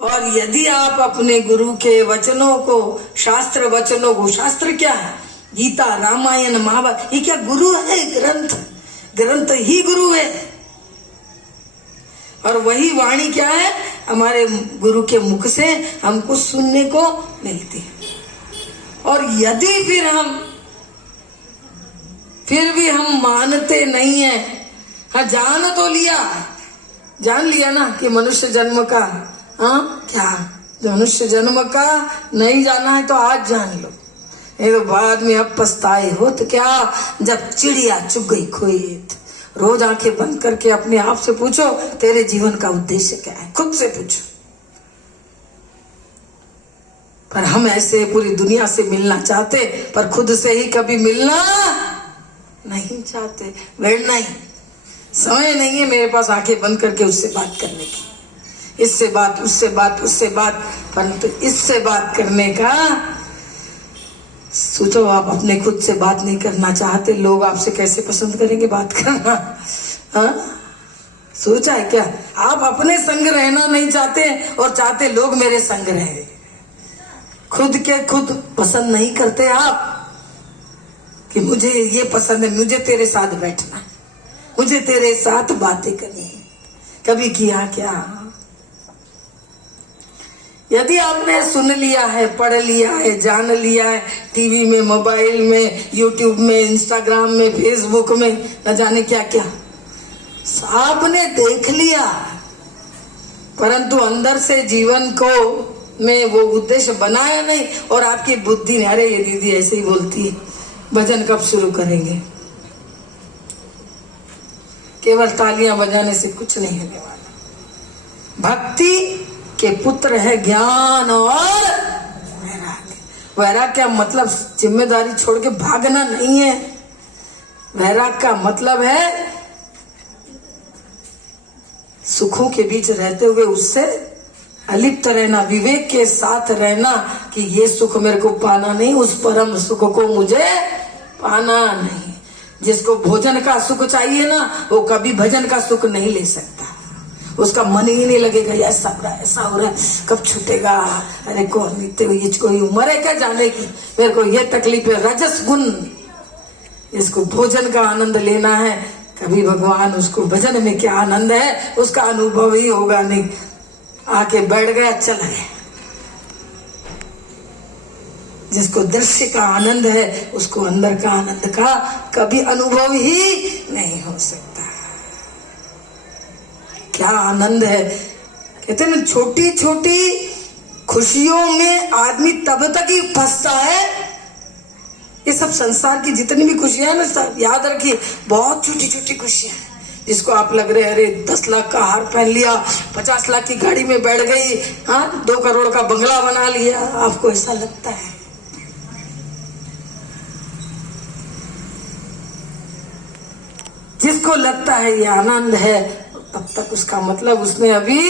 और यदि आप अपने गुरु के वचनों को, शास्त्र वचनों को, शास्त्र क्या है? गीता, रामायण, महाभारत, ये क्या गुरु है? ग्रंथ, ग्रंथ ही गुरु है। और वही वाणी क्या है? हमारे गुरु के मुख से हमको सुनने को मिलती है। और यदि फिर भी हम मानते नहीं है, हाँ जान तो लिया, जान लिया ना कि मनुष्य जन्म का, हाँ क्या मनुष्य जन्म का नहीं जाना है तो आज जान लो, नहीं तो बाद में अब पछताए हो। तो क्या, जब चिड़िया चुग गई खेत। रोज आंखें बंद करके अपने आप से पूछो, तेरे जीवन का उद्देश्य क्या है? खुद से पूछो। पर हम ऐसे पूरी दुनिया से मिलना चाहते, पर खुद से ही कभी मिलना नहीं चाहते। बैठना ही समय नहीं है मेरे पास आंखें बंद करके उससे बात करने की, इससे बात, उससे बात, उससे बात, परंतु इससे बात करने का सोचो। आप अपने खुद से बात नहीं करना चाहते, लोग आपसे कैसे पसंद करेंगे बात करना? हाँ, सोचा है क्या? आप अपने संग रहना नहीं चाहते और चाहते लोग मेरे संग रहे। खुद के खुद पसंद नहीं करते आप कि मुझे ये पसंद है, मुझे तेरे साथ बैठना है, मुझे तेरे साथ बातें करनी है। कभी किया क्या? यदि आपने सुन लिया है, पढ़ लिया है, जान लिया है, टीवी में, मोबाइल में, यूट्यूब में, इंस्टाग्राम में, फेसबुक में, न जाने क्या क्या आपने देख लिया, परंतु अंदर से जीवन को में वो उद्देश्य बनाया नहीं। और आपकी बुद्धि ने, अरे ये दीदी ऐसे ही बोलती है, भजन कब शुरू करेंगे? केवल तालियां बजाने से कुछ नहीं होने वाला। भक्ति के पुत्र है ज्ञान और वैराग्य। वैराग्य का मतलब जिम्मेदारी छोड़ के भागना नहीं है। वैराग्य का मतलब है सुखों के बीच रहते हुए उससे अलिप्त रहना, विवेक के साथ रहना कि ये सुख मेरे को पाना नहीं, उस परम सुख को मुझे पाना नहीं। जिसको भोजन का सुख चाहिए ना, वो कभी भजन का सुख नहीं ले सकता। उसका मन ही नहीं लगेगा, ऐसा हो रहा है, ऐसा हो रहा है, कब छूटेगा? अरे कौन इतने, ये कोई उम्र है क्या जाने की? मेरे को ये तकलीफ है, रजस गुण। इसको भोजन का आनंद लेना है, कभी भगवान उसको भजन में क्या आनंद है उसका अनुभव ही होगा नहीं। आके बैठ गया, चला गया। जिसको दृश्य का आनंद है उसको अंदर का आनंद का कभी अनुभव ही नहीं हो सकता। क्या आनंद है! कहते हैं छोटी छोटी खुशियों में आदमी तब तक ही फंसता है। ये सब संसार की जितनी भी खुशियां है ना, सब याद रखिए, बहुत छोटी छोटी खुशियां हैं। जिसको आप लग रहे, अरे 10 लाख का हार पहन लिया, 50 लाख की गाड़ी में बैठ गई, हाँ 2 करोड़ का बंगला बना लिया, आपको ऐसा लगता है। जिसको लगता है ये आनंद है, तब तक उसका मतलब उसने अभी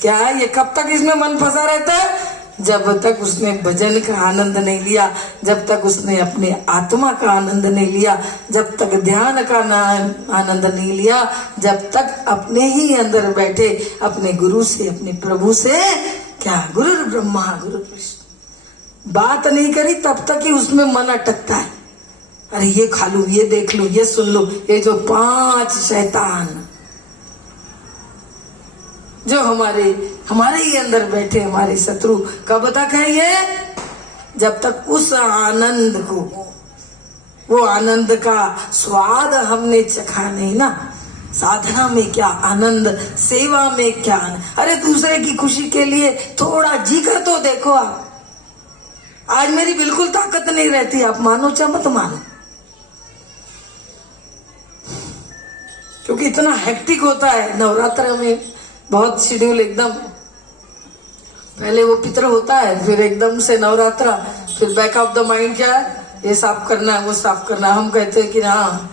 क्या है, ये कब तक इसमें मन फंसा रहता है? जब तक उसने भजन का आनंद नहीं लिया, जब तक उसने अपने आत्मा का आनंद नहीं लिया, जब तक ध्यान का आनंद नहीं लिया, जब तक अपने ही अंदर बैठे अपने गुरु से, अपने प्रभु से, क्या गुरु ब्रह्मा गुरु विष्णु बात नहीं करी, तब तक ही उसमें मन अटकता है। अरे ये खा लूं, ये देख लूं, ये सुन लूं। ये जो 5 शैतान जो हमारे ही अंदर बैठे, हमारे शत्रु, कब तक है ये? जब तक उस आनंद को, वो आनंद का स्वाद हमने चखा नहीं ना। साधना में क्या आनंद, सेवा में क्या आनंद। अरे दूसरे की खुशी के लिए थोड़ा जी कर तो देखो। आप आज मेरी बिल्कुल ताकत नहीं रहती, आप मानो चाहे मत मानो, क्योंकि इतना हेक्टिक होता है नवरात्र में। बहुत शेड्यूल एकदम, पहले वो पितर होता है, फिर एकदम से नवरात्रा, फिर बैक ऑफ द माइंड क्या है, ये साफ करना है, वो साफ करना है। हम कहते हैं कि हाँ,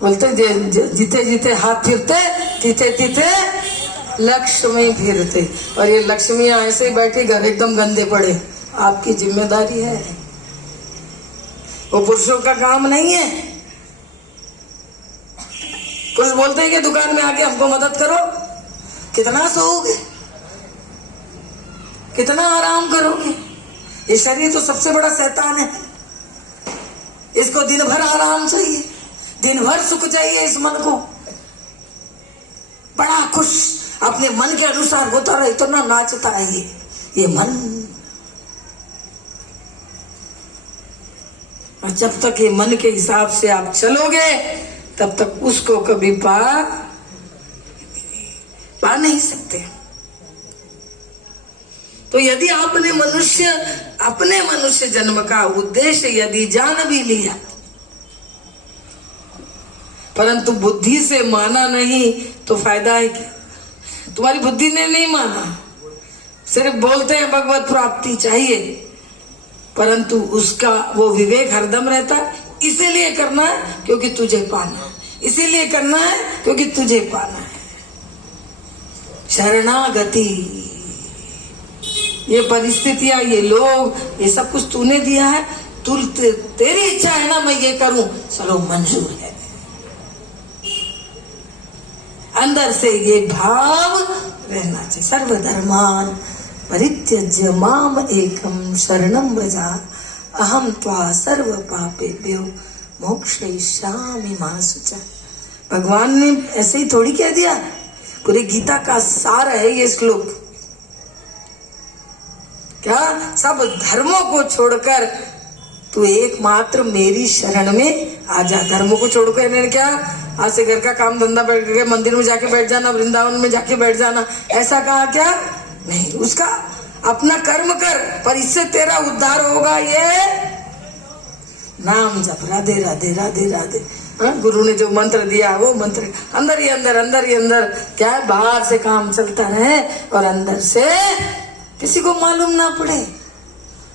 बोलते जीते जीते हाथ फिरते, तीते तीते लक्ष्मी फिरते। और ये लक्ष्मियां ऐसे ही बैठी, घर एकदम गंदे पड़े। आपकी जिम्मेदारी है, वो पुरुषों का काम नहीं है। पुरुष बोलते हैं कि दुकान में आके हमको मदद करो, कितना सोओगे? कितना आराम करोगे? ये शरीर तो सबसे बड़ा शैतान है। इसको दिन भर आराम चाहिए, दिन भर सुख चाहिए। इस मन को बड़ा खुश अपने मन के अनुसार होता रहे, इतना नाचता है ये मन। और जब तक ये मन के हिसाब से आप चलोगे तब तक उसको कभी पा नहीं सकते। तो यदि आपने अपने मनुष्य जन्म का उद्देश्य यदि जान भी लिया, परंतु बुद्धि से माना नहीं तो फायदा है क्या? तुम्हारी बुद्धि ने नहीं माना, सिर्फ बोलते हैं भगवत प्राप्ति चाहिए, परंतु उसका वो विवेक हरदम रहता है। इसीलिए करना है क्योंकि तुझे पाना है, इसीलिए करना है क्योंकि तुझे पाना है। शरणागति, ये परिस्थितियां, ये लोग, ये सब कुछ तूने दिया है, तेरी इच्छा है ना मैं ये करूं, चलो मंजूर है। अंदर से ये भाव रहना चाहिए। सर्वधर्मान परित्यज्य माम एकम शरणम व्रजा अहम त्वा सर्व पापेभ्यो मोक्षयिष्यामि मा शुचा। भगवान ने ऐसे ही थोड़ी कह दिया, पूरे गीता का सार है ये श्लोक। क्या सब धर्मों को छोड़कर तू एकमात्र मेरी शरण में आ जा। धर्मों को छोड़कर इन्होंने क्या, आज से घर का काम धंधा बैठ गए, मंदिर में जाके बैठ जाना, वृंदावन में जाके बैठ जाना, ऐसा कहा क्या? नहीं, उसका अपना कर्म कर, पर इससे तेरा उद्धार होगा। ये नाम जप, राधे राधे राधे राधे। गुरु ने जो मंत्र दिया वो मंत्र अंदर ही अंदर, अंदर ही अंदर, क्या है, बाहर से काम चलता रहे और अंदर से किसी को मालूम ना पड़े।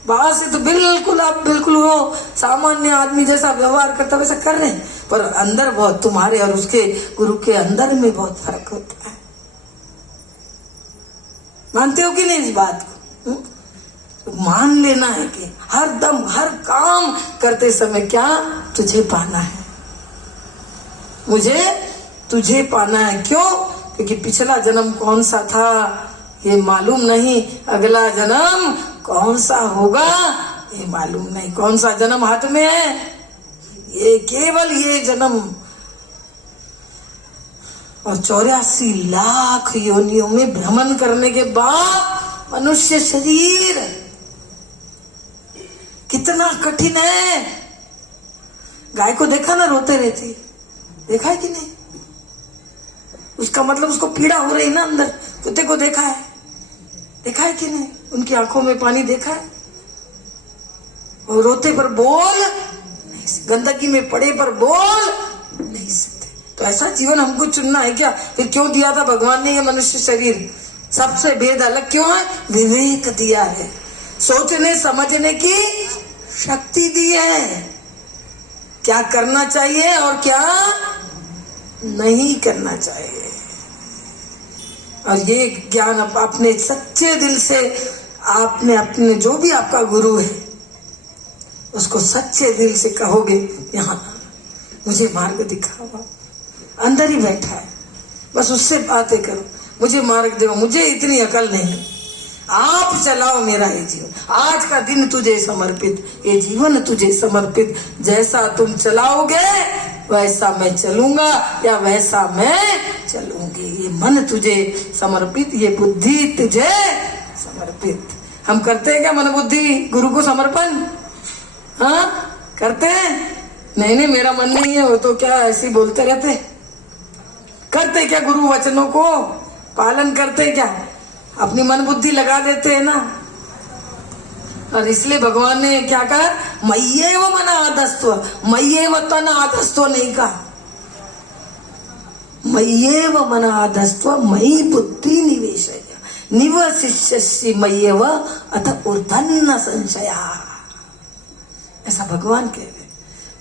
बाहर से तो बिल्कुल आप बिल्कुल वो सामान्य आदमी जैसा व्यवहार करता वैसा कर रहे हैं, पर अंदर बहुत, तुम्हारे और उसके गुरु के अंदर में बहुत फर्क होता है। मानते हो कि नहीं इस बात को? तो मान लेना है कि हर दम हर काम करते समय क्या, तुझे पाना है, मुझे तुझे पाना है। क्यों? क्योंकि पिछला जन्म कौन सा था ये मालूम नहीं, अगला जन्म कौन सा होगा ये मालूम नहीं। कौन सा जन्म हाथ में है? ये केवल ये जन्म और 84 लाख योनियों में भ्रमण करने के बाद मनुष्य शरीर कितना कठिन है। गाय को देखा ना, रोते रहती, देखा है कि नहीं? उसका मतलब उसको पीड़ा हो रही ना अंदर। कुत्ते को देखा है, देखा है कि नहीं? उनकी आंखों में पानी देखा है, और रोते पर बोल नहीं, गंदगी में पड़े पर बोल नहीं सकते। तो ऐसा जीवन हमको चुनना है क्या? फिर क्यों दिया था भगवान ने ये मनुष्य शरीर? सबसे भेद अलग क्यों है? विवेक दिया है, सोचने समझने की शक्ति दी है, क्या करना चाहिए और क्या नहीं करना चाहिए। और ये ज्ञान अपने सच्चे दिल से आपने अपने जो भी आपका गुरु है उसको सच्चे दिल से कहोगे, यहाँ मुझे मार्ग दिखाओ, अंदर ही बैठा है, बस उससे बातें करो, मुझे मार्ग दो, मुझे इतनी अकल नहीं, आप चलाओ मेरा ये जीवन, आज का दिन तुझे समर्पित, ये जीवन तुझे समर्पित, जैसा तुम चलाओगे वैसा मैं चलूंगा या वैसा मैं चलूंगी। ये मन तुझे समर्पित, ये बुद्धि तुझे समर्पित। हम करते हैं क्या मन बुद्धि गुरु को समर्पण? हाँ करते हैं? नहीं नहीं, मेरा मन नहीं है, वो तो क्या ऐसे ही बोलते रहते। करते क्या गुरु वचनों को पालन करते क्या? अपनी मन बुद्धि लगा देते हैं ना। और इसलिए भगवान ने क्या कहा? मय्येव मन आधस्त्व, मय्येव तन आधस्त्व नहीं कहा, मय्येव मन आधस्त्व मयि बुद्धि निवेशय निवसिष्यसि मय्येव अथ ऊर्ध्वन्न संशया। ऐसा भगवान कह रहे।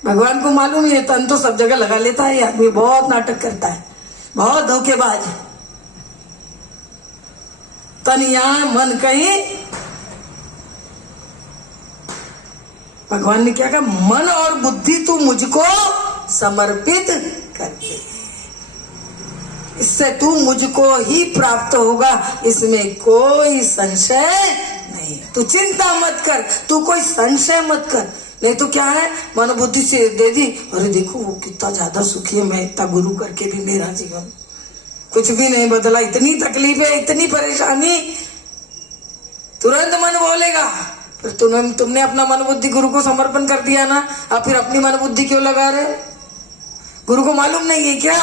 भगवान को मालूम है तन तो सब जगह लगा लेता है, आदमी बहुत नाटक करता है, बहुत धोखेबाज है। तन यहाँ मन कहीं। भगवान ने क्या कहा? मन और बुद्धि तू मुझको समर्पित कर दे, इससे तू मुझको ही प्राप्त होगा, इसमें कोई संशय तू चिंता मत कर, तू कोई संशय मत कर। नहीं तो क्या है, मन बुद्धि से दे दी, अरे देखो वो कितना ज्यादा सुखी है, मैं इतना गुरु करके भी मेरा जीवन कुछ भी नहीं बदला, इतनी तकलीफ है, इतनी परेशानी। तुरंत मन बोलेगा, फिर तुमने अपना मन बुद्धि गुरु को समर्पण कर दिया ना, आप फिर अपनी मन बुद्धि क्यों लगा रहे? गुरु को मालूम नहीं है क्या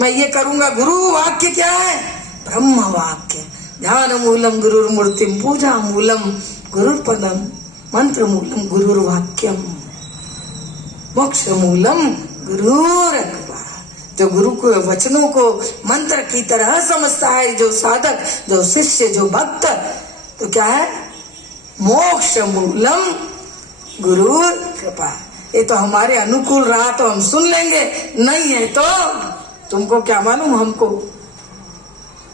मैं ये करूंगा? गुरु वाक्य क्या है? ब्रह्म वाक्य। ध्यान मूलम गुरुर मूर्तिम, पूजा मूलम गुरुर पदम, मंत्र मूलम गुरुर वाक्यम, मोक्ष मूलम गुरुर कृपा। जो गुरु को वचनों को मंत्र की तरह समझता है, जो साधक, जो शिष्य, जो भक्त, तो क्या है? मोक्ष मूलम गुरुर कृपा। ये तो हमारे अनुकूल रहा तो हम सुन लेंगे, नहीं है तो तुमको क्या मालूम, हमको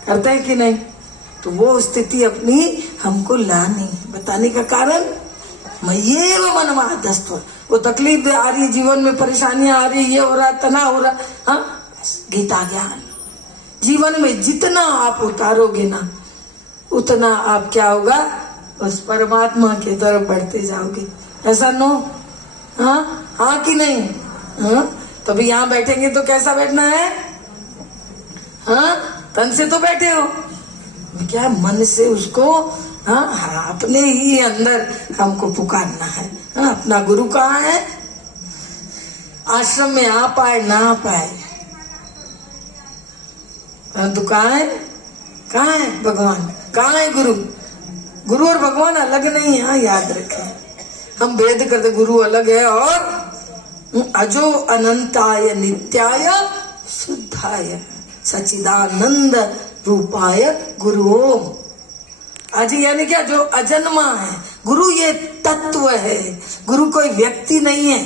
करते हैं कि नहीं। तो वो स्थिति अपनी हमको लानी, बताने का कारण मैं ये मनमादस्त हो, वो तकलीफ आ रही है जीवन में, परेशानियां आ रही, ये हो रहा, तनाव हो रहा, हाँ गीता ज्ञान जीवन में जितना आप उतारोगे ना, उतना आप क्या होगा, उस परमात्मा की तरफ बढ़ते जाओगे। ऐसा नो? हाँ कि नहीं? हाँ, तभी यहाँ बैठेंगे तो कैसा बैठना है? हाँ, तन से तो बैठे हो, क्या मन से उसको हाँ अपने ही अंदर हमको पुकारना है। हाँ, अपना गुरु कहाँ है? आश्रम में आ पाए ना आ पाए, परंतु कहाँ है? कहाँ है भगवान? कहाँ है गुरु? गुरु और भगवान अलग नहीं है, हाँ याद रखें। हम भेद करते, गुरु अलग है और अजो अनंताय नित्याय शुद्धाय सच्चिदानंद रूपाय गुरु ओम। अज यानी क्या? जो अजन्मा है। गुरु ये तत्व है, गुरु कोई व्यक्ति नहीं है।